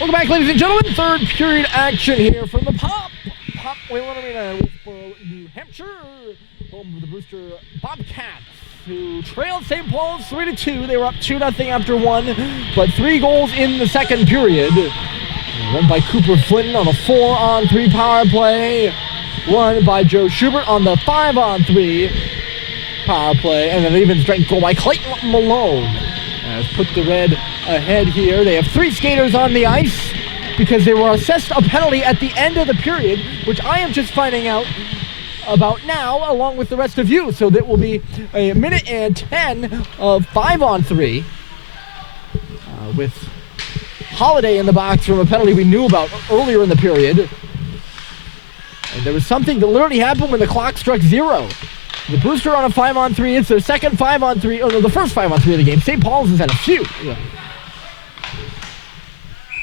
Welcome back, ladies and gentlemen. Third period action here from the Whalen Arena, Wolfeboro, New Hampshire, home of the Brewster Bobcats, who trailed St. Paul's 3-2. They were up 2-0 after one, but 3 goals in the second period. One by Cooper Flinton on a 4-on-3 power play. One by Joe Schubert on the 5-on-3 power play. And an even strength goal by Clayton Malone. Has put the Red ahead here. They have 3 skaters on the ice because they were assessed a penalty at the end of the period, which I am just finding out about now along with the rest of you. So that will be a minute and 10 of 5-on-3 with Holiday in the box from a penalty we knew about earlier in the period. And there was something that literally happened when the clock struck 0. The Brewster on a 5-on-3. It's their second 5-on-3. Oh no, the first 5-on-3 of the game. St. Paul's has had a few. Yeah.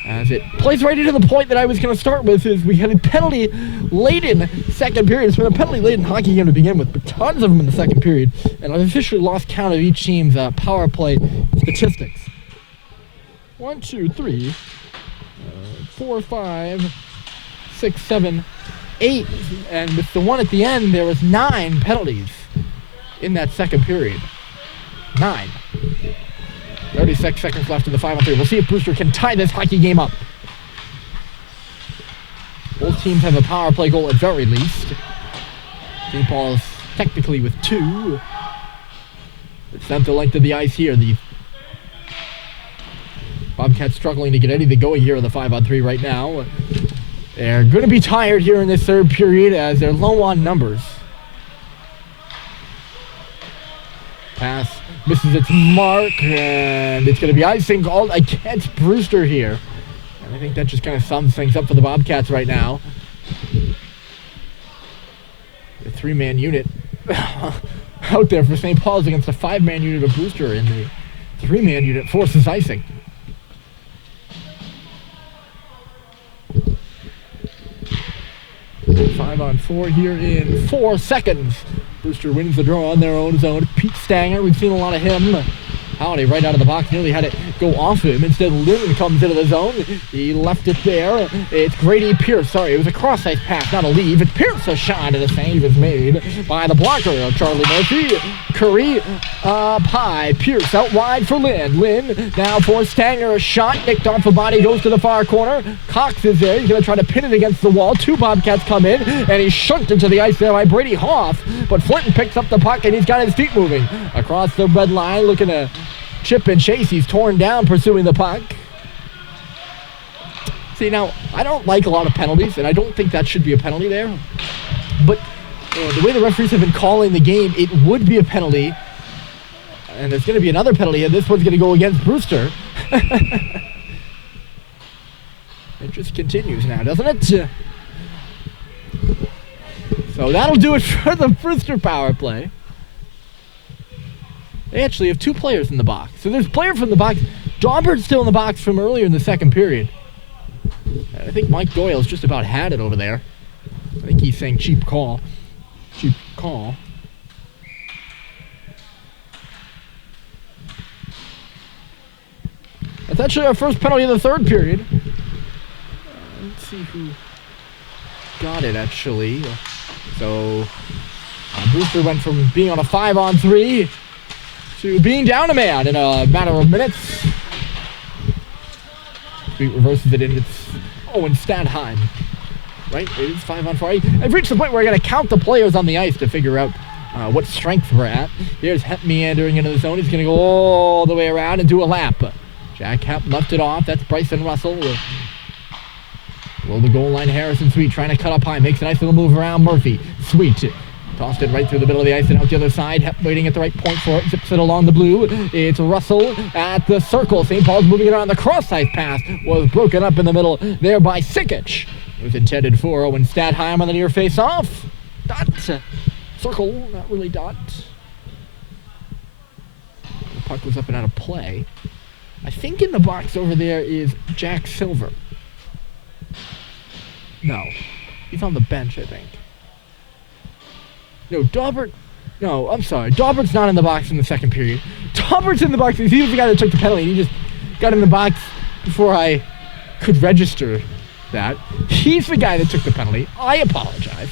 As it plays right into the point that I was going to start with, is we had a penalty-laden second period. It's been a penalty-laden hockey game to begin with, but tons of them in the second period. And I've officially lost count of each team's power play statistics. 1, 2, 3, 4, 5, 6, 7, 8, and with the one at the end, there was 9 penalties in that second period. 9. 36 seconds left in the 5-on-3. We'll see if Brewster can tie this hockey game up. Both teams have a power play goal at very least. St. Paul's technically with 2. It's not the length of the ice here. The Bobcats struggling to get anything going here in the 5-on-3 right now. They're going to be tired here in this third period as they're low on numbers. Pass misses its mark, and it's going to be icing called against Brewster here. And I think that just kind of sums things up for the Bobcats right now. The 3-man unit out there for St. Paul's against the 5-man unit of Brewster, and the 3-man unit forces icing. Five on 4 here in 4 seconds. Brewster wins the draw on their own zone. Pete Stanger, we've seen a lot of him. Howdy right out of the box, nearly had it go off him. Instead, Lynn comes into the zone. He left it there. It's Grady Pierce. Sorry, it was a cross-ice pass, not a leave. It's Pierce, a shot, and the save is made by the blocker of Charlie Murphy. Curry, high. Pierce out wide for Lynn. Lynn now for Stanger. A shot, nicked off the body, goes to the far corner. Cox is there. He's going to try to pin it against the wall. 2 Bobcats come in, and he's shunted to the ice there by Brady Hoff. But Flinton picks up the puck, and he's got his feet moving across the red line, looking to chip and chase. He's torn down pursuing the puck. See, now, I don't like a lot of penalties, and I don't think that should be a penalty there. But the way the referees have been calling the game, it would be a penalty. And there's going to be another penalty, and this one's going to go against Brewster. It just continues now, doesn't it? So that'll do it for the Brewster power play. They actually have 2 players in the box. So there's a player from the box. Daubert's still in the box from earlier in the second period. I think Mike Doyle's just about had it over there. I think he's saying cheap call. Cheap call. That's actually our first penalty of the third period. Let's see who got it, actually. So Brewster went from being on a 5-on-3 to being down a man in a matter of minutes. Sweet reverses it in. It's Owen Stadheim. Right? It is 5-on-4. I've reached the point where I got to count the players on the ice to figure out what strength we're at. Here's Hep meandering into the zone. He's going to go all the way around and do a lap. Jack Hep left it off. That's Bryson Russell. Below the goal line, Harrison Sweet trying to cut up high. Makes a nice little move around Murphy. Sweet tossed it right through the middle of the ice and out the other side. Hep waiting at the right point for it. Zips it along the blue. It's Russell at the circle. St. Paul's moving it around. The cross-ice pass was broken up in the middle there by Sikic. It was intended for Owen Stadheim on the near face-off. Dot. Circle, not really dot. The puck was up and out of play. I think in the box over there is Jack Silver. No. He's on the bench, I think. No, Daubert. No, I'm sorry. Daubert's not in the box in the second period. Daubert's in the box. He was the guy that took the penalty. He just got in the box before I could register that. He's the guy that took the penalty. I apologize.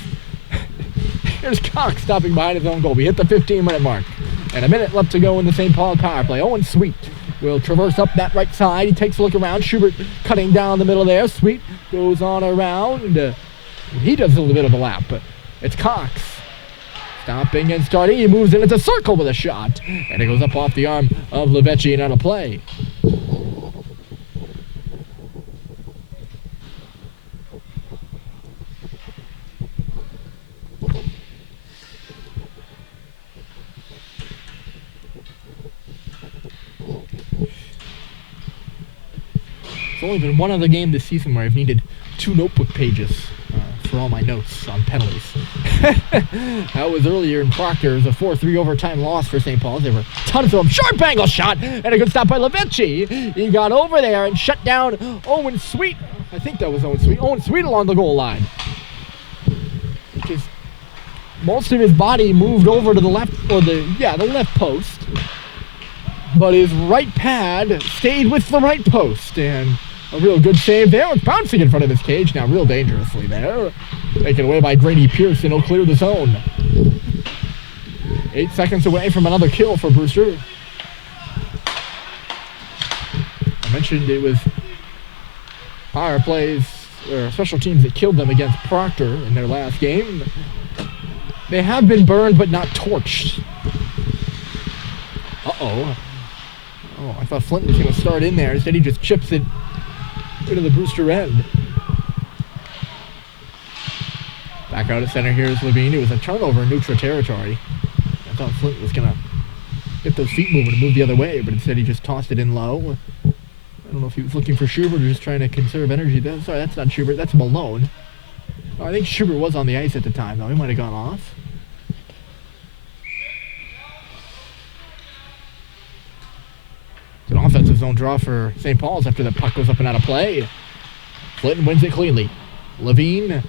Here's Cox stopping behind his own goal. We hit the 15-minute mark. And a minute left to go in the St. Paul power play. Owen Sweet will traverse up that right side. He takes a look around. Schubert cutting down the middle there. Sweet goes on around. He does a little bit of a lap. It's Cox. Stopping and starting. He moves into the circle with a shot. And it goes up off the arm of Levecchi and out of play. There's only been one other game this season where I've needed 2 notebook pages for all my notes on penalties. That was earlier in Proctor. It was a 4-3 overtime loss for St. Paul's. There were tons of them. Sharp angle shot and a good stop by Levecchi. He got over there and shut down Owen Sweet. I think that was Owen Sweet. Owen Sweet along the goal line. Because most of his body moved over to the left, or the left post. But his right pad stayed with the right post, and a real good save there. It's bouncing in front of his cage now, real dangerously there. Taken away by Grady Pierce, and he'll clear the zone. 8 seconds away from another kill for Brewster. I mentioned it was power plays, or special teams that killed them against Proctor in their last game. They have been burned, but not torched. Uh-oh. Oh, I thought Flint was going to start in there. Instead, he just chips it into the Brewster end. Back out at center here is Levine. It was a turnover in neutral territory. I thought Flint was going to get those feet moving and move the other way, but instead he just tossed it in low. I don't know if he was looking for Schubert or just trying to conserve energy. Sorry, that's not Schubert. That's Malone. Oh, I think Schubert was on the ice at the time, though. He might have gone off. It's an offensive zone draw for St. Paul's after the puck goes up and out of play. Flinton wins it cleanly. Levine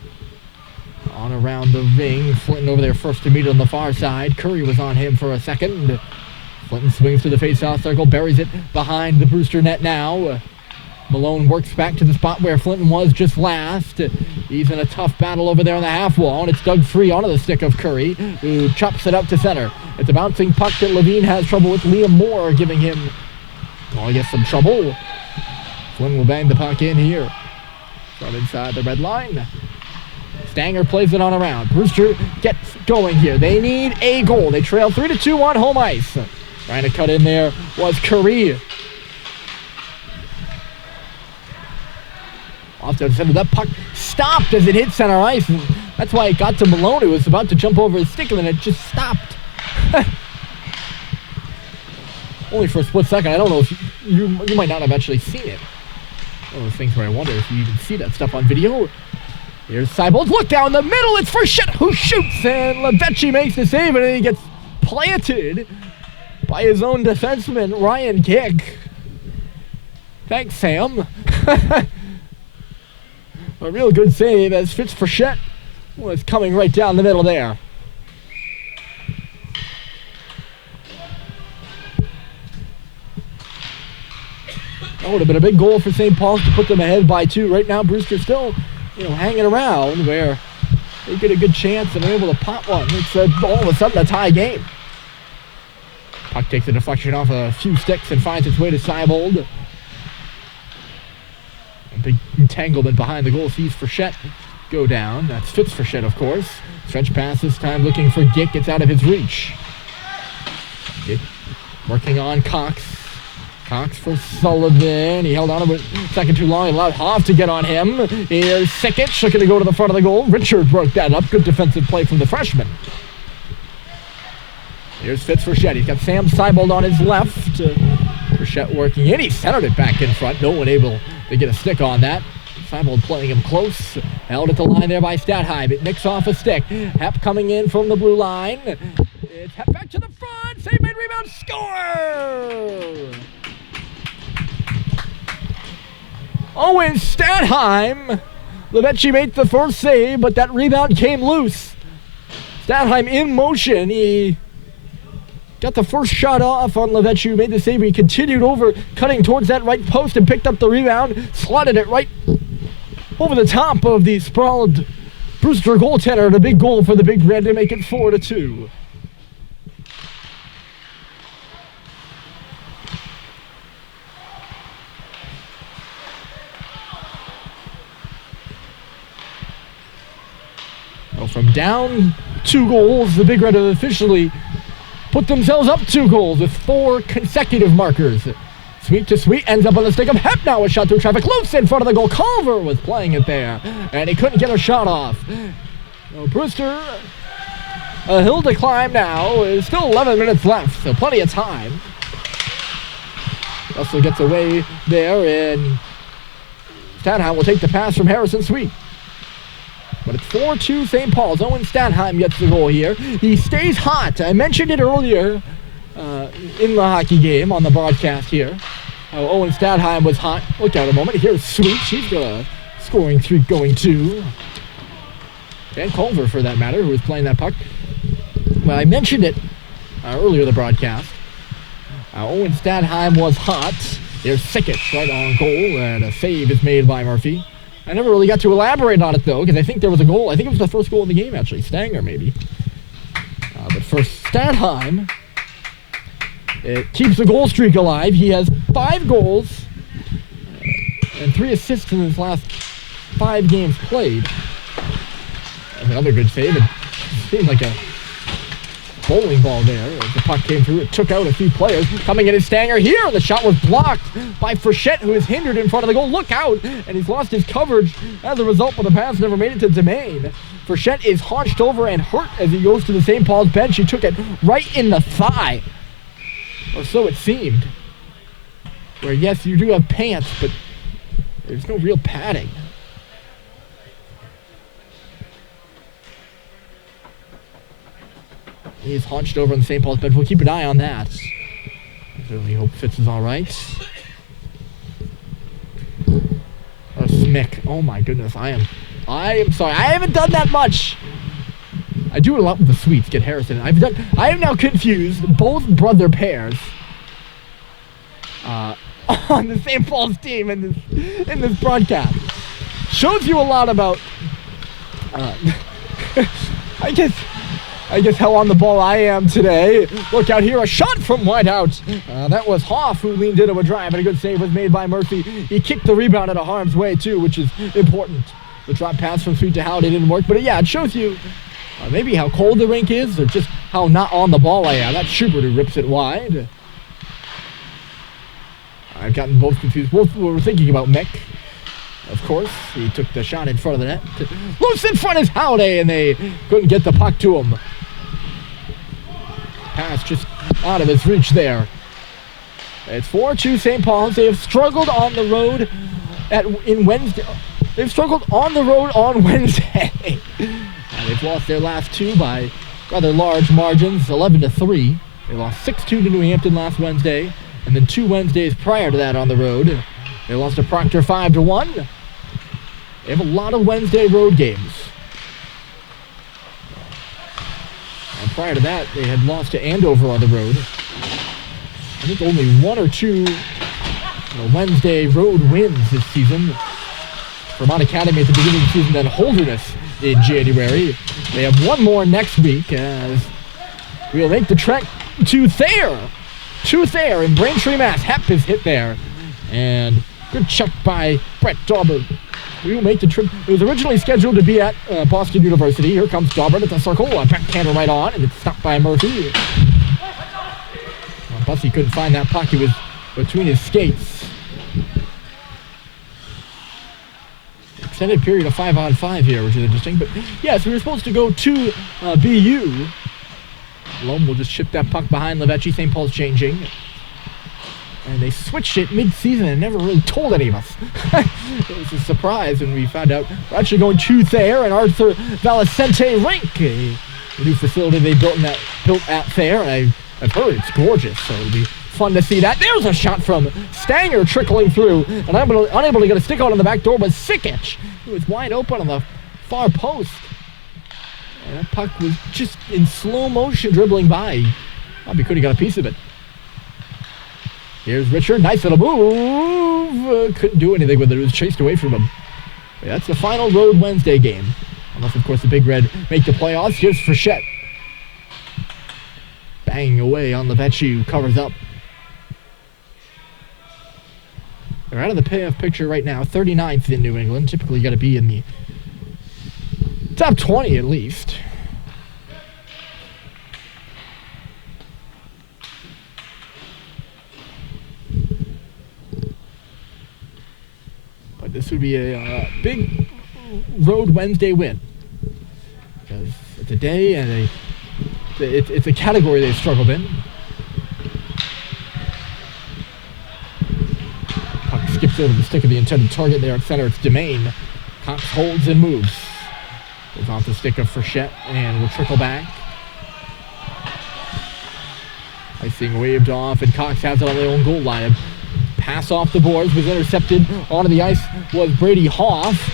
on around the ring. Flinton over there first to meet it on the far side. Curry was on him for a second. Flinton swings to the face-off circle, buries it behind the Brewster net now. Malone works back to the spot where Flinton was just last. He's in a tough battle over there on the half wall, and it's dug free onto the stick of Curry, who chops it up to center. It's a bouncing puck that Levine has trouble with. Liam Moore giving him, I guess, some trouble. Flynn will bang the puck in here from inside the red line. Stanger plays it on around. Brewster gets going here. They need a goal. They trail 3-2 on home ice. Trying to cut in there was Curry. Off to the center. That puck stopped as it hit center ice. And that's why it got to Malone. It was about to jump over his stick and then it just stopped. Only for a split second. I don't know if you might not have actually seen it. One of those things where I wonder if you even see that stuff on video. Here's Seibold. Look down the middle. It's Frechette who shoots. And Levecchi makes the save. And then he gets planted by his own defenseman, Ryan Kick. Thanks, Sam. A real good save as Frechette was coming right down the middle there. That would have been a big goal for St. Paul's to put them ahead by 2. Right now, Brewster still, hanging around where they get a good chance and they're able to pop one. It's all of a sudden a tie game. Puck takes a deflection off a few sticks and finds its way to Seibold. A big entanglement behind the goal sees Frechette go down. That's Frechette, of course. Stretch pass this time looking for Gick. Gets out of his reach. Gick working on Cox. Cox for Sullivan. He held on a second too long. He allowed Hoff to get on him. Here's Sikic looking to go to the front of the goal. Richard broke that up. Good defensive play from the freshman. Here's Frechette. He's got Sam Seibold on his left. Frechette working in. He centered it back in front. No one able to get a stick on that. Seibold playing him close. Held at the line there by Statheim. It nicks off a stick. Hepp coming in from the blue line. It's Hepp back to the front. Save made, rebound, score! Owen Statheim. Levecchi made the first save, but that rebound came loose. Statheim in motion. He got the first shot off on Levechu, who made the save. He continued over, cutting towards that right post and picked up the rebound, slotted it right over the top of the sprawled Brewster goaltender, and a big goal for the Big Red to make it 4-2. Well, from down 2 goals, the Big Red have officially put themselves up 2 goals with 4 consecutive markers. Sweet to Sweet ends up on the stick of Hep now, a shot through traffic, loose in front of the goal. Culver was playing it there, and he couldn't get a shot off. So Brewster, a hill to climb now. There's still 11 minutes left, so plenty of time. Russell gets away there, and Stadheim will take the pass from Harrison Sweet. But it's 4-2 St. Paul's. Owen Stadheim gets the goal here. He stays hot. I mentioned it earlier in the hockey game on the broadcast here. Owen Stadheim was hot. Look out a moment. Here's Sweet. She's got a scoring streak going too. And Culver, for that matter, who was playing that puck. Well, I mentioned it earlier in the broadcast. Owen Stadheim was hot. There's Sickett right on goal, and a save is made by Murphy. I never really got to elaborate on it, though, because I think there was a goal. I think it was the first goal in the game, actually. Stanger, maybe. But for Stadheim, it keeps the goal streak alive. He has 5 goals and 3 assists in his last 5 games played. Another good save. It seemed like a bowling ball there. As the puck came through, it took out a few players. Coming in is Stanger here. The shot was blocked by Frechette, who is hindered in front of the goal. Look out! And he's lost his coverage as a result, but the pass never made it to Domain. Frechette is hunched over and hurt as he goes to the St. Paul's bench. He took it right in the thigh. Or so it seemed. Where, yes, you do have pants, but there's no real padding. He's hunched over on the St. Paul's bench. We'll keep an eye on that. I really hope Fitz is all right. A Smick. Oh my goodness, I am sorry. I haven't done that much. I do it a lot with the Sweets. Get Harrison. I have now confused both brother pairs on the St. Paul's team in this broadcast. Shows you a lot about I guess how on the ball I am today. Look out here, a shot from wide out. That was Hoff who leaned into a drive, and a good save was made by Murphy. He kicked the rebound out of harm's way too, which is important. The drop pass from Sweet to Halliday didn't work, but yeah, it shows you maybe how cold the rink is, or just how not on the ball I am. That's Schubert who rips it wide. I've gotten both confused. Both were thinking about Mick. Of course, he took the shot in front of the net. Loose in front is Halliday, and they couldn't get the puck to him. Pass just out of his reach there. It's 4-2 St. Paul's. They have struggled on the road Wednesday. They've struggled on the road on Wednesday. They've lost their last 2 by rather large margins, 11-3. They lost 6-2 to New Hampton last Wednesday, and then 2 Wednesdays prior to that on the road. They lost to Proctor 5-1. They have a lot of Wednesday road games. And prior to that, they had lost to Andover on the road. I think only 1 or 2 Wednesday road wins this season. Vermont Academy at the beginning of the season, then Holderness in January. They have 1 more next week as we'll make the trek to Thayer. To Thayer in Braintree, Mass. Hep is hit there. And good check by Brett Dauber. We will make the trip. It was originally scheduled to be at Boston University. Here comes Dauber at the circle. Backhander right on, and it's stopped by Murphy. Bussy couldn't find that puck. It was between his skates. Extended period of 5-on-5 here, which is interesting. But yes, we were supposed to go to BU. Lome will just ship that puck behind Levechi. St. Paul's changing. And they switched it mid-season and never really told any of us. It was a surprise when we found out we're actually going to Thayer and Arthur Valicente Rink, a new facility they built at Thayer. And I've heard it's gorgeous, so it'll be fun to see that. There's a shot from Stanger trickling through, and unable to get a stick out on the back door was Sikic, who was wide open on the far post. And that puck was just in slow motion dribbling by. Probably could have got a piece of it. Here's Richard. Nice little move. Couldn't do anything with it. It was chased away from him. But that's the final road Wednesday game. Unless, of course, the Big Red make the playoffs. Here's Frechette. Banging away on the Vetch, covers up. They're out of the playoff picture right now. 39th in New England. Typically, you got to be in the top 20 at least. But this would be a big road Wednesday win. Because it's a day and it's a category they've struggled in. Puck skips over the stick of the intended target there at center. It's Demain. Cox holds and moves. Goes off the stick of Frechette and will trickle back. Icing waved off, and Cox has it on the own goal line. Pass off the boards was intercepted. Onto the ice was Brady Hoff.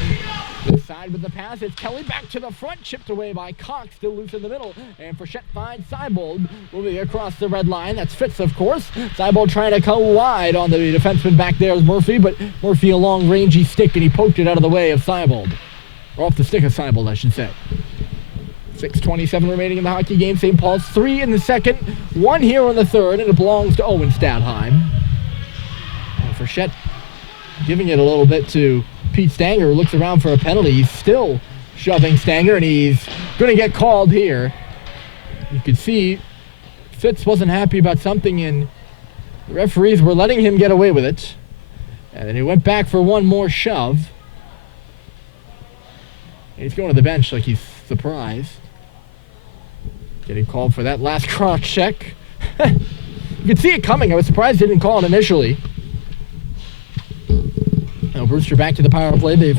This side with the pass, it's Kelly back to the front, chipped away by Cox, still loose in the middle, and Frechette finds Seibold moving across the red line. That's Fitz, of course. Seibold trying to come wide on the defenseman back there is Murphy, but Murphy a long rangy stick, and he poked it out of the way of Seibold. Or off the stick of Seibold, I should say. 6:27 remaining in the hockey game. St. Paul's 3 in the second, 1 here in the third, and it belongs to Owen Stadheim. Frechette giving it a little bit to Pete Stanger, who looks around for a penalty. He's still shoving Stanger, and he's going to get called here. You can see Fitz wasn't happy about something, and the referees were letting him get away with it. And then he went back for one more shove. And he's going to the bench like he's surprised. Getting called for that last cross check. You could see it coming. I was surprised they didn't call it initially. Now Brewster back to the power play. They've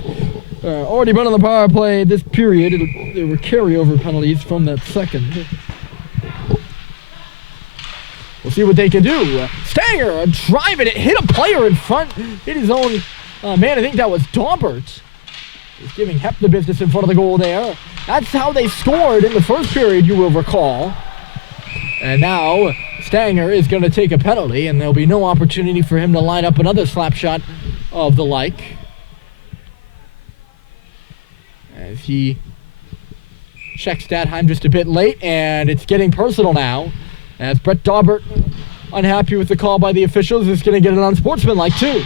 already been on the power play this period. There were carryover penalties from that second. We'll see what they can do. Stanger driving it, hit a player in front, hit his own man. I think that was Daubert. He's giving Hep the business in front of the goal there. That's how they scored in the first period, you will recall. And now Stanger is going to take a penalty, and there'll be no opportunity for him to line up another slap shot of the like. As he checks Stadheim just a bit late, and it's getting personal now. As Brett Daubert, unhappy with the call by the officials, is going to get it unsportsmanlike too.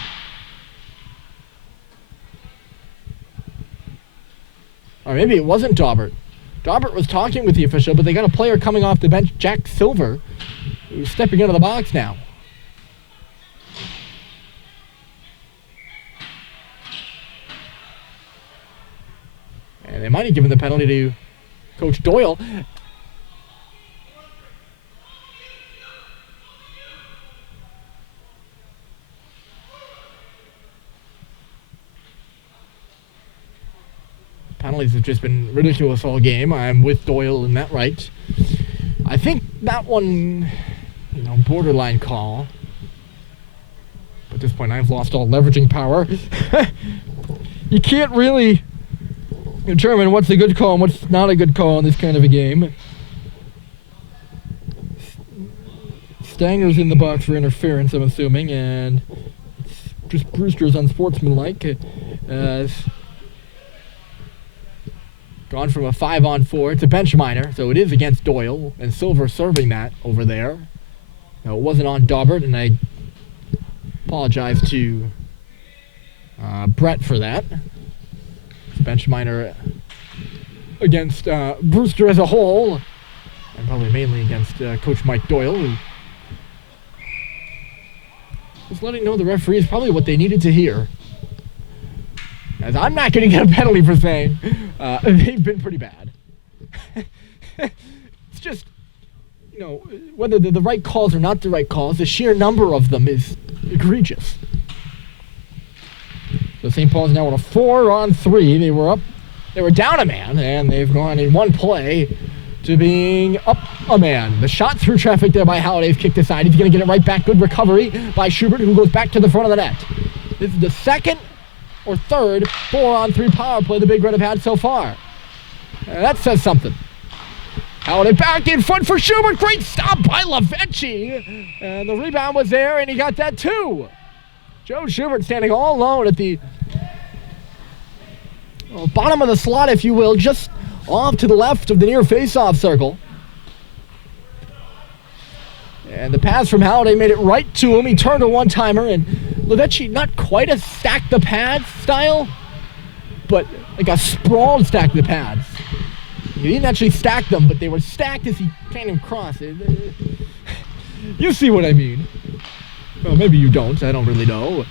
Or maybe it wasn't Daubert. Daubert was talking with the official, but they got a player coming off the bench, Jack Silver, who's stepping into the box now. And they might have given the penalty to Coach Doyle. Penalties have just been ridiculous all game. I'm with Doyle in that right. I think that one, borderline call. But at this point, I've lost all leveraging power. You can't really determine what's a good call and what's not a good call in this kind of a game. Stanger's in the box for interference, I'm assuming, and it's just Brewster's unsportsmanlike. Gone from a 5-on-4. It's a bench minor, so it is against Doyle, and Silver serving that over there. No, it wasn't on Daubert, and I apologize to Brett for that. It's a bench minor against Brewster as a whole, and probably mainly against Coach Mike Doyle, who was letting know the referees probably what they needed to hear. As I'm not going to get a penalty for saying they've been pretty bad. It's just, whether they're the right calls or not the right calls, the sheer number of them is egregious. So St. Paul's now on a 4-on-3. They were down a man, and they've gone in one play to being up a man. The shot through traffic there by Halliday's kicked aside. He's going to get it right back. Good recovery by Schubert, who goes back to the front of the net. This is the second or third 4-on-3 power play the Big Red have had so far. That says something. Held it back in front for Schubert. Great stop by Levechi. And the rebound was there, and he got that too. Joe Schubert standing all alone at the bottom of the slot, if you will, just off to the left of the near face-off circle. And the pass from Halliday made it right to him. He turned a one-timer, and Levechi not quite a stack the pads style, but like a sprawled stack the pads. He didn't actually stack them, but they were stacked as he came across it. You see what I mean. Well, maybe you don't. I don't really know.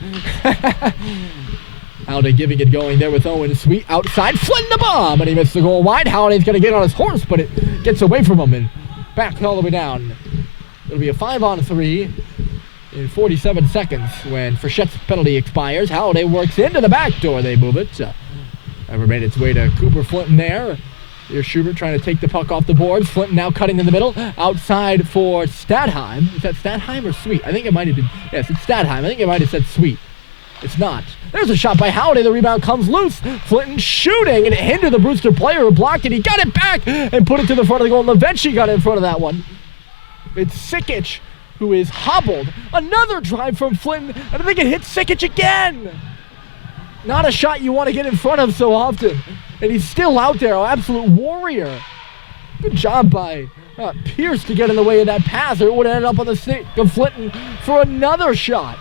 Halliday giving it going there with Owen Sweet outside. Flynn the bomb, and he missed the goal wide. Halliday's going to get on his horse, but it gets away from him and back all the way down. It'll be a 5-on-3 in 47 seconds when Frichette's penalty expires. Halliday works into the back door. They move it. Never made its way to Cooper Flinton there. Here's Schubert trying to take the puck off the boards. Flinton now cutting in the middle. Outside for Stadheim. Is that Stadheim or Sweet? I think it might have been. Yes, it's Stadheim. I think it might have said Sweet. It's not. There's a shot by Halliday. The rebound comes loose. Flinton shooting, and it hindered the Brewster player who blocked it. He got it back and put it to the front of the goal. And Levechi got in front of that one. It's Sikic who is hobbled. Another drive from Flinton, and I think it hits Sikic again. Not a shot you want to get in front of so often. And he's still out there, an absolute warrior. Good job by Pierce to get in the way of that pass, or it would have ended up on the stick of Flinton for another shot.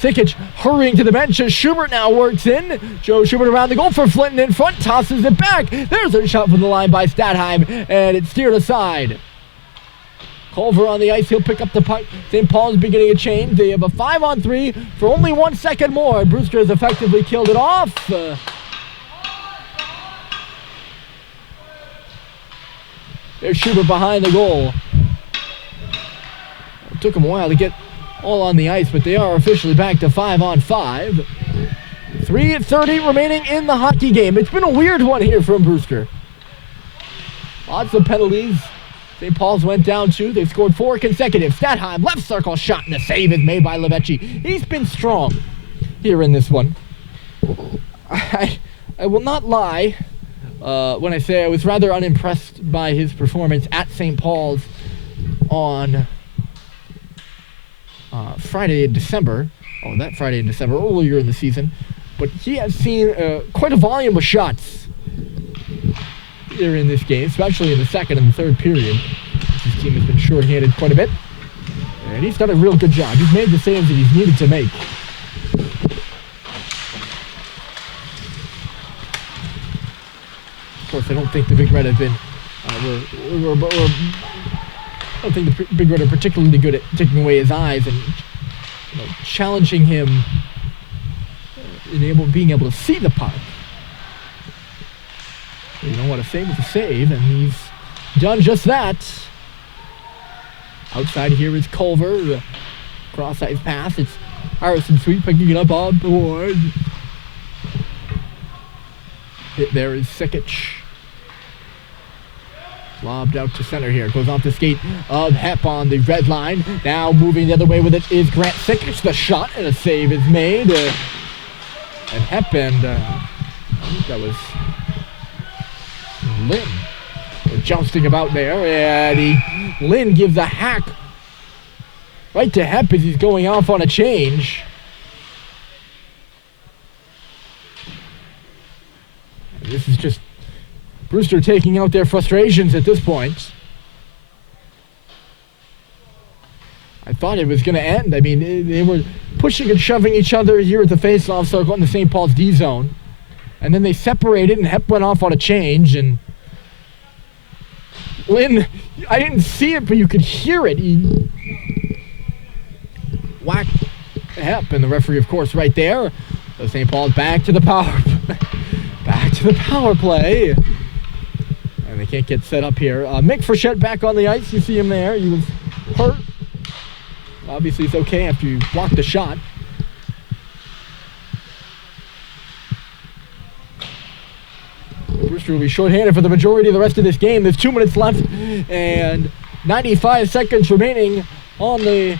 Sikic hurrying to the bench as Schubert now works in. Joe Schubert around the goal for Flinton in front, tosses it back. There's a shot from the line by Stadheim, and it's steered aside. Culver on the ice, he'll pick up the puck. St. Paul's beginning a change. They have a 5-on-3 for only 1 second more. Brewster has effectively killed it off. There's Schubert behind the goal. It took him a while to get all on the ice, but they are officially back to 5-on-5. 3:30 remaining in the hockey game. It's been a weird one here from Brewster. Lots of penalties. St. Paul's went down 2. They've scored 4 consecutive. Stadheim, left circle shot, and the save is made by Levechi. He's been strong here in this one. I will not lie when I say I was rather unimpressed by his performance at St. Paul's on Friday in December. Oh, that Friday in December, earlier in the season. But he has seen quite a volume of shots here in this game, especially in the second and the third period. His team has been short-handed quite a bit, and he's done a real good job. He's made the saves that he's needed to make. Of course, I don't think the Big Red have been I don't think the Big Red are particularly good at taking away his eyes and challenging him in being able to see the puck. You know what, a save is a save, and he's done just that. Outside here is Culver. Cross-ice pass. It's Harrison Sweet picking it up on the board. There is Sikic. Lobbed out to center here. Goes off the skate of Hep on the red line. Now moving the other way with it is Grant Sikic. The shot and a save is made. And Hep and I think that was Lynn. We're jousting about there, and Lynn gives a hack right to Hep as he's going off on a change. This is just Brewster taking out their frustrations at this point. I thought it was going to end. I mean, they were pushing and shoving each other here at the face-off circle in the St. Paul's D zone. And then they separated, and Hep went off on a change, and Lynn, I didn't see it, but you could hear it. He whacked Hep, and the referee, of course, right there. So St. Paul's back to the power play. And they can't get set up here. Mick Frechette back on the ice. You see him there. He was hurt. Obviously, it's okay after you block the shot. Brewster will be shorthanded for the majority of the rest of this game. There's 2 minutes left and 95 seconds remaining on the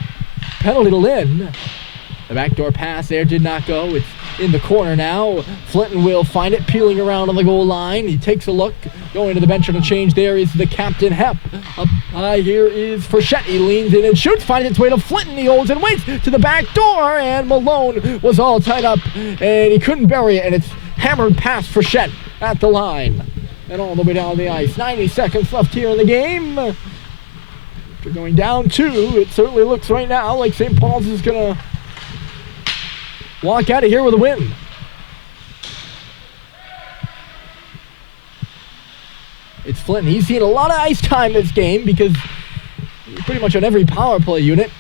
penalty to Lynn. The backdoor pass there did not go. It's in the corner now. Flinton will find it, peeling around on the goal line. He takes a look. Going to the bench on a change there is the captain, Hep. Up high here is Frechette. He leans in and shoots, finds its way to Flinton. He holds and waits to the back door, and Malone was all tied up, and he couldn't bury it, and it's hammered past Frechette at the line. And all the way down the ice. 90 seconds left here in the game. After going down 2, it certainly looks right now like St. Paul's is going to walk out of here with a win. It's Flinton. He's seen a lot of ice time this game because he's pretty much on every power play unit.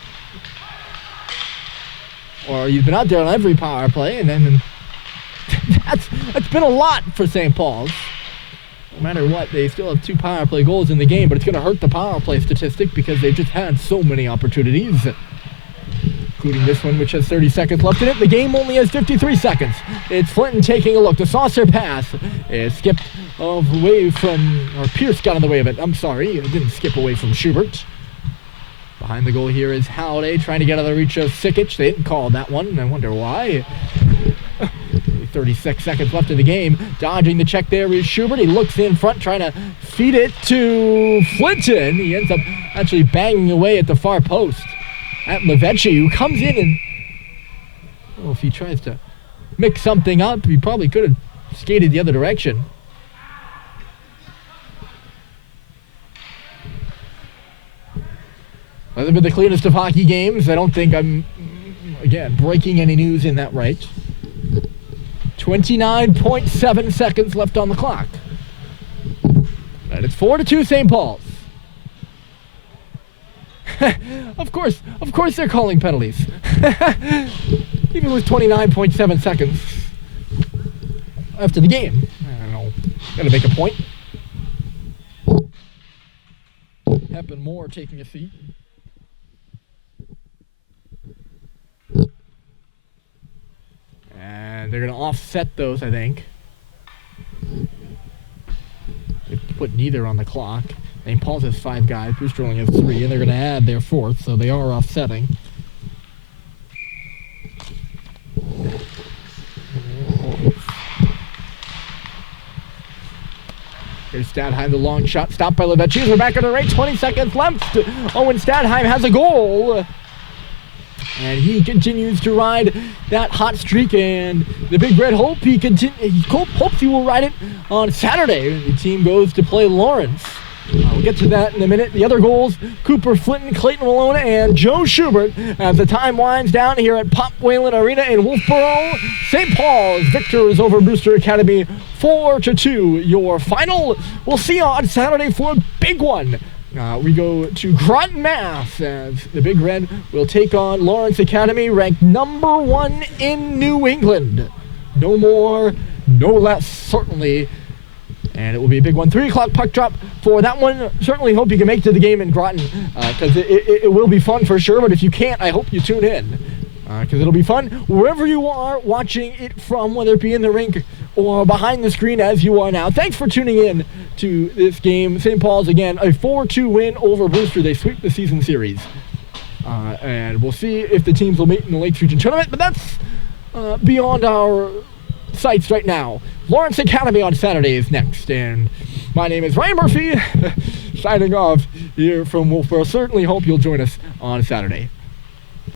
Or he's been out there on every power play, and then that's been a lot for St. Paul's. No matter what, they still have 2 power play goals in the game, but it's going to hurt the power play statistic because they've just had so many opportunities, including this one, which has 30 seconds left in it. The game only has 53 seconds. It's Flinton taking a look. The saucer pass is skipped away from, or Pierce got in the way of it. I'm sorry, it didn't skip away from Schubert. Behind the goal here is Halliday trying to get out of the reach of Sikic. They didn't call that one, and I wonder why. 36 seconds left in the game. Dodging the check there is Schubert. He looks in front, trying to feed it to Flinton. He ends up actually banging away at the far post at Levechi, who comes in and, well, if he tries to mix something up, he probably could have skated the other direction. Hasn't been the cleanest of hockey games. I don't think I'm, again, breaking any news in that right. 29.7 seconds left on the clock. And it's 4-2 St. Paul's. Of course they're calling penalties. Even with 29.7 seconds after the game. I don't know. Gotta make a point. Hep and Moore taking a seat. And they're going to offset those, I think. They put neither on the clock. St. Paul's has 5 guys. Brewster only has 3, and they're going to add their 4th, so they are offsetting. Here's Stadheim, the long shot, stopped by Levechi. We're back on the right, 20 seconds left. Owen Stadheim has a goal. And he continues to ride that hot streak, and the Big Red hope hopes he will ride it on Saturday. The team goes to play Lawrence. We'll get to that in a minute. The other goals, Cooper Flinton, Clayton Malone, and Joe Schubert. As the time winds down here at Whalen Arena in Wolfeboro, St. Paul's victors over Brewster Academy 4-2. Your final. We'll see you on Saturday for a big one. We go to Groton, Mass, as the Big Red will take on Lawrence Academy, ranked number 1 in New England. No more, no less, certainly. And it will be a big one. 3 o'clock puck drop for that one. Certainly hope you can make it to the game in Groton, because it will be fun for sure. But if you can't, I hope you tune in, because it'll be fun wherever you are watching it from, whether it be in the rink or behind the screen as you are now. Thanks for tuning in to this game. St. Paul's, again, a 4-2 win over Brewster. They sweep the season series. And we'll see if the teams will meet in the Lakes Region Tournament, but that's beyond our sights right now. Lawrence Academy on Saturday is next, and my name is Ryan Murphy, signing off here from Wolfeboro. Certainly hope you'll join us on Saturday.